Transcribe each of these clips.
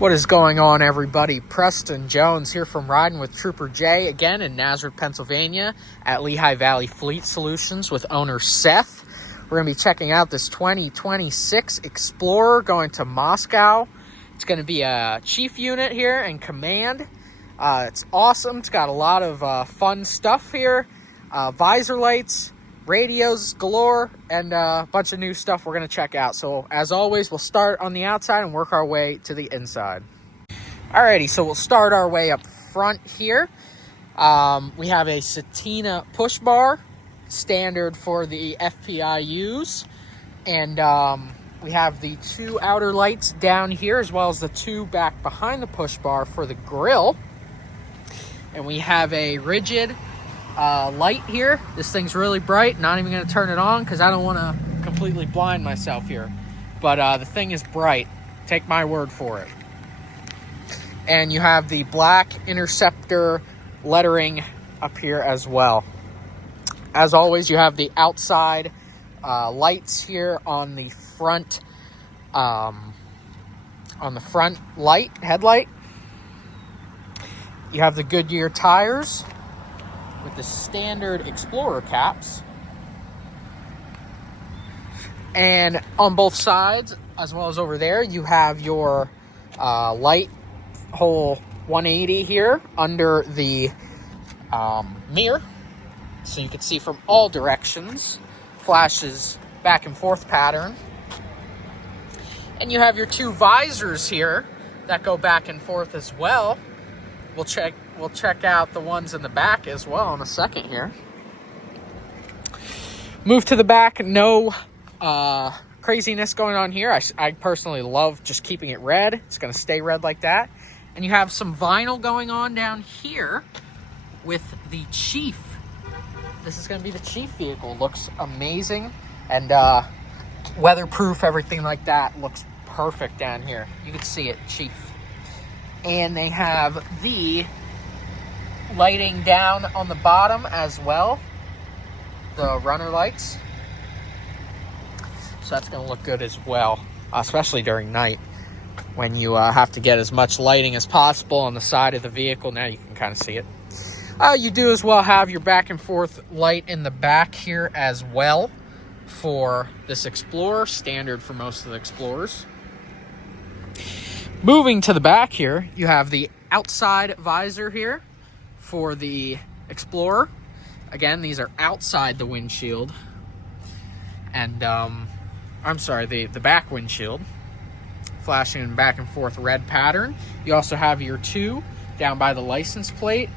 What is going on, everybody? Preston Jones here from Ridin with Trooper Jay, again in Nazareth, Pennsylvania at Lehigh Valley Fleet Solutions with owner Seth. We're going to be checking out this 2026 Explorer going to Moscow. It's going to be a chief unit here and command. It's awesome. It's got a lot of fun stuff here. Visor lights, radios galore, and a bunch of new stuff we're going to check out. So as always, we'll start on the outside and work our way to the inside. Alrighty, so we'll start our way up front here. We have a Satina push bar, standard for the FPIUs, and we have the two outer lights down here as well as the two back behind the push bar for the grill. And we have a rigid light here. This thing's really bright. Not even going to turn it on because I don't want to completely blind myself here. But the thing is bright. Take my word for it. And you have the black Interceptor lettering up here as well. As always, you have the outside lights here on the front headlight. You have the Goodyear tires with the standard Explorer caps. And on both sides, as well as over there, you have your light hole 180 here under the mirror. So you can see from all directions. Flashes back and forth pattern. And you have your two visors here that go back and forth as well. We'll check out the ones in the back as well in a second here. Move to the back. No craziness going on here. I personally love just keeping it red. It's going to stay red like that. And you have some vinyl going on down here with the Chief. This is going to be the Chief vehicle. Looks amazing. And weatherproof, everything like that. Looks perfect down here. You can see it, Chief. And they have the lighting down on the bottom as well. The runner lights. So that's going to look good as well, especially during night when you have to get as much lighting as possible on the side of the vehicle. Now you can kind of see it. You do as well have your back and forth light in the back here as well for this Explorer, standard for most of the Explorers. Moving to the back here, you have the outside visor here for the Explorer. Again, these are outside the windshield. And, I'm sorry, the back windshield. Flashing in back and forth red pattern. You also have your two down by the license plate.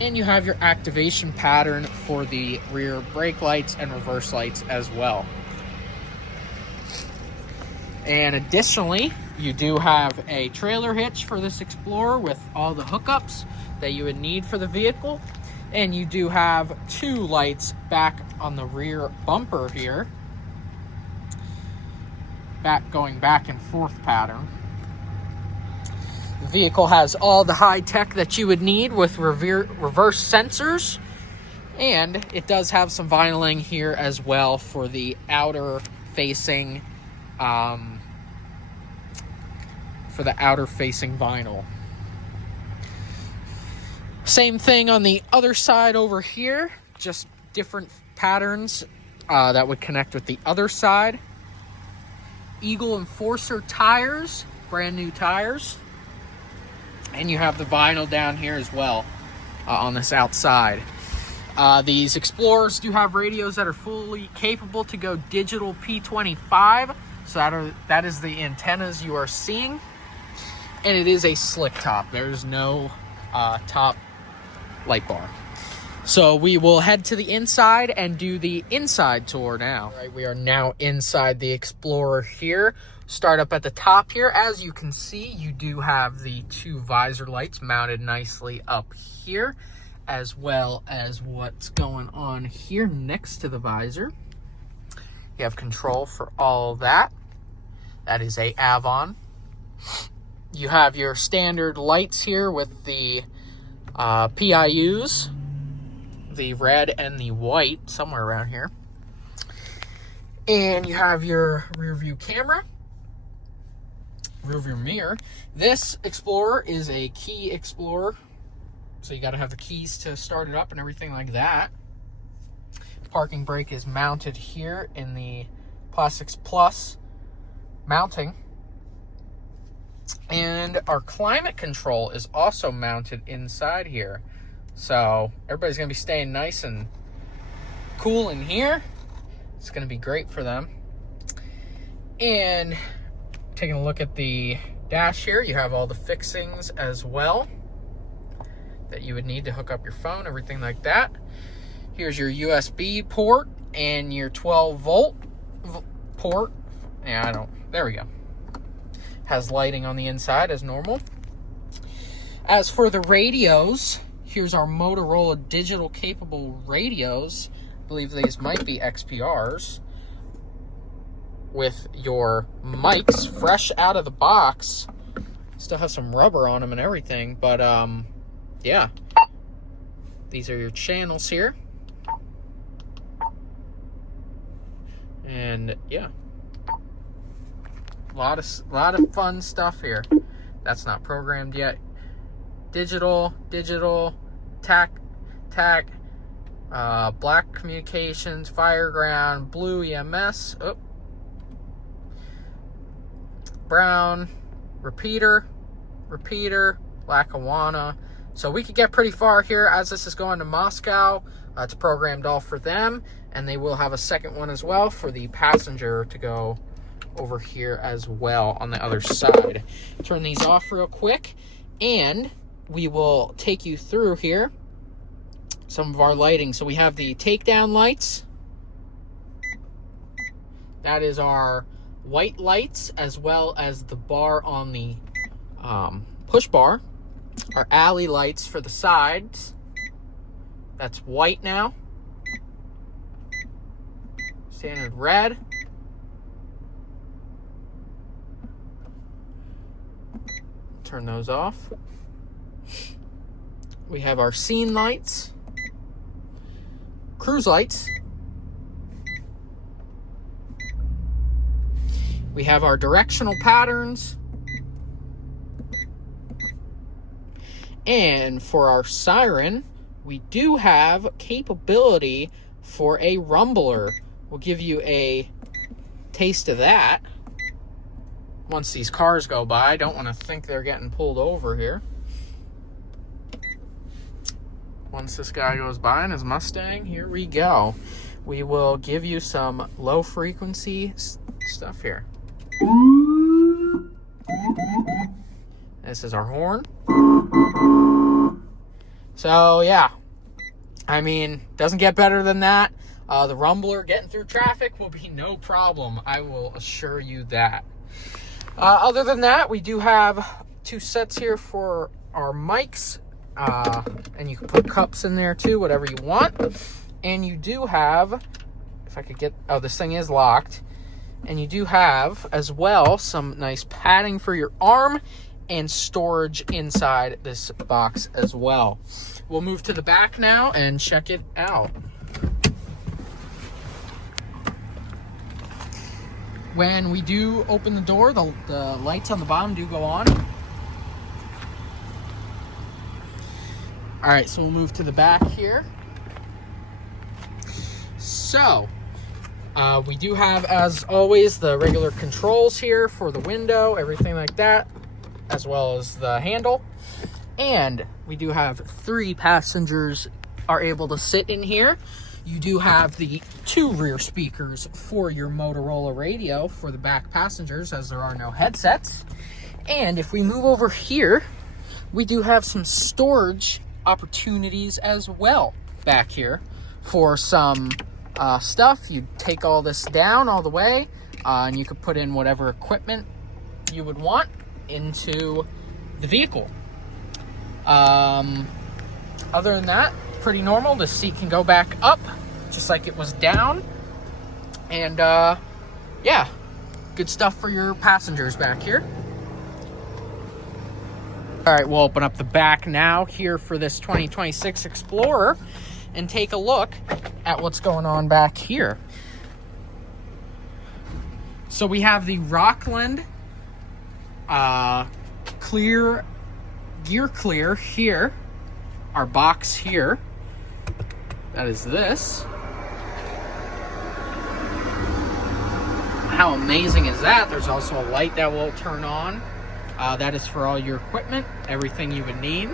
And you have your activation pattern for the rear brake lights and reverse lights as well. And additionally, you do have a trailer hitch for this Explorer with all the hookups that you would need for the vehicle. And you do have two lights back on the rear bumper here. Going back and forth pattern. The vehicle has all the high tech that you would need with reverse sensors. And it does have some vinyling here as well for the outer facing vinyl. Same thing on the other side over here, just different patterns that would connect with the other side. Eagle Enforcer tires, brand new tires. And you have the vinyl down here as well on this outside. These Explorers do have radios that are fully capable to go digital P25. So that is the antennas you are seeing. And it is a slick top. There's no top light bar. So we will head to the inside and do the inside tour now. All right, we are now inside the Explorer here. Start up at the top here. As you can see, you do have the two visor lights mounted nicely up here, as well as what's going on here next to the visor. You have control for all of that. That is a Avon. You have your standard lights here with the PIUs, the red and the white, somewhere around here. And you have your rear view camera. rearview mirror. This Explorer is a key Explorer, so you got to have the keys to start it up and everything like that. Parking brake is mounted here in the Plastics Plus mounting. And our climate control is also mounted inside here. So everybody's going to be staying nice and cool in here. It's going to be great for them. And taking a look at the dash here, you have all the fixings as well that you would need to hook up your phone, everything like that. Here's your USB port and your 12-volt port. Yeah, there we go. Has lighting on the inside as normal. As for the radios, here's our Motorola digital capable radios. I believe these might be XPRs. With your mics fresh out of the box. Still have some rubber on them and everything, but yeah. These are your channels here. And yeah. A lot of fun stuff here. That's not programmed yet. Digital, TAC, black communications, fireground, blue EMS, brown, repeater, Lackawanna. So we could get pretty far here as this is going to Moscow. It's programmed all for them, and they will have a second one as well for the passenger to go over here as well on the other side. Turn these off real quick, and we will take you through here some of our lighting. So we have the takedown lights. That is our white lights, as well as the bar on the push bar. Our alley lights for the sides. That's white now. Standard red. Turn those off. We have our scene lights. Cruise lights. We have our directional patterns. And for our siren, we do have capability for a rumbler. We'll give you a taste of that once these cars go by. Don't want to think they're getting pulled over here. Once this guy goes by in his Mustang, here we go. We will give you some low frequency stuff here. This is our horn. So yeah, I mean, doesn't get better than that. The rumbler getting through traffic will be no problem. I will assure you that. Other than that, we do have two sets here for our mics. And you can put cups in there too, whatever you want. And you do have, if I could get, this thing is locked. And you do have, as well, some nice padding for your arm and storage inside this box as well. We'll move to the back now and check it out. When we do open the door, the lights on the bottom do go on. All right, so we'll move to the back here. So, we do have, as always, the regular controls here for the window, everything like that, as well as the handle. And we do have 3 passengers are able to sit in here. You do have the 2 rear speakers for your Motorola radio for the back passengers, as there are no headsets. And if we move over here, we do have some storage opportunities as well back here for some stuff. You take all this down all the way, and you could put in whatever equipment you would want into the vehicle. Other than that, pretty normal. The seat can go back up just like it was down, and yeah, good stuff for your passengers back here. All right, we'll open up the back now here for this 2026 Explorer and take a look at what's going on back here. So we have the Rockland clear, gear clear here, our box here, that is this. How amazing is that? There's also a light that will turn on. That is for all your equipment, everything you would need.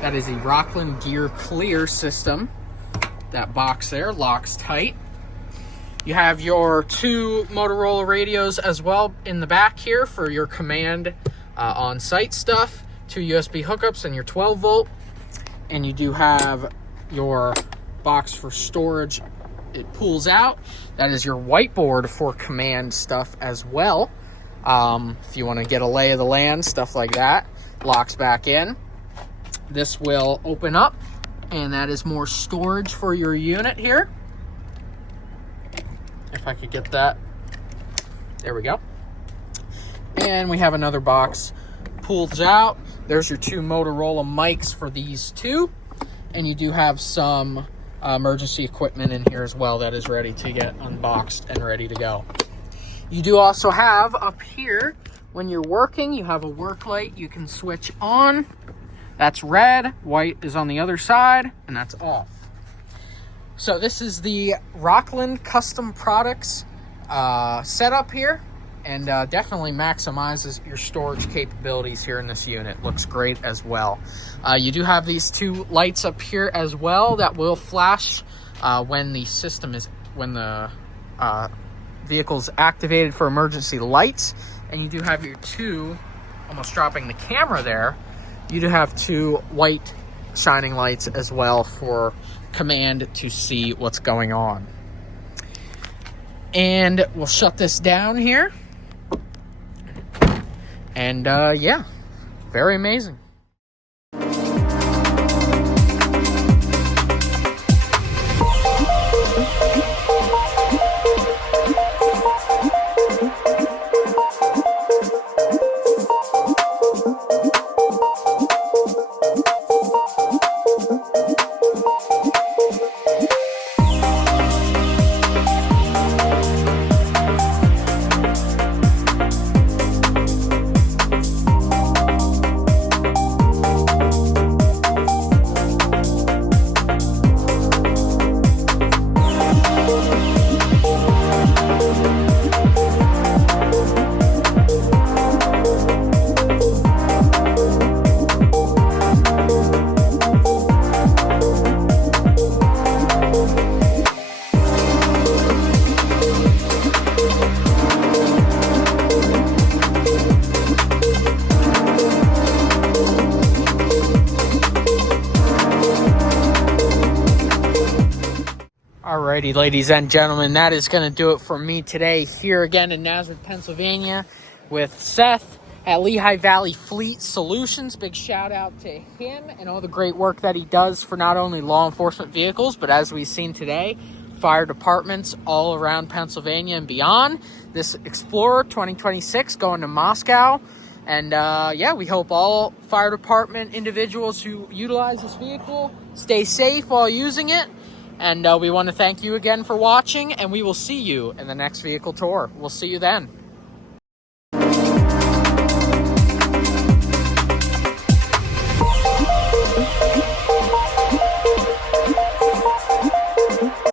That is a Rockland Gear Clear system. That box there locks tight. You have your 2 Motorola radios as well in the back here for your command on-site stuff, 2 USB hookups and your 12 volt. And you do have your box for storage. It pulls out. That is your whiteboard for command stuff as well. If you want to get a lay of the land, stuff like that, locks back in. This will open up, and that is more storage for your unit here. If I could get that. There we go. And we have another box. Pulls out. There's your 2 Motorola mics for these 2. And you do have some emergency equipment in here as well that is ready to get unboxed and ready to go. You do also have up here, when you're working, you have a work light you can switch on. That's red, white is on the other side, and that's off. So this is the Rockland Custom Products setup here, and definitely maximizes your storage capabilities here in this unit. Looks great as well. You do have these 2 lights up here as well that will flash when the vehicle's activated for emergency lights. And you do have your 2, almost dropping the camera there, you do have 2 white shining lights as well for command to see what's going on. And we'll shut this down here. And yeah, very amazing. Alrighty, ladies and gentlemen, that is going to do it for me today here again in Nazareth, Pennsylvania with Seth at Lehigh Valley Fleet Solutions. Big shout out to him and all the great work that he does for not only law enforcement vehicles, but as we've seen today, fire departments all around Pennsylvania and beyond. This Explorer 2026 going to Moscow. And yeah, we hope all fire department individuals who utilize this vehicle stay safe while using it. And we want to thank you again for watching, and we will see you in the next vehicle tour. We'll see you then.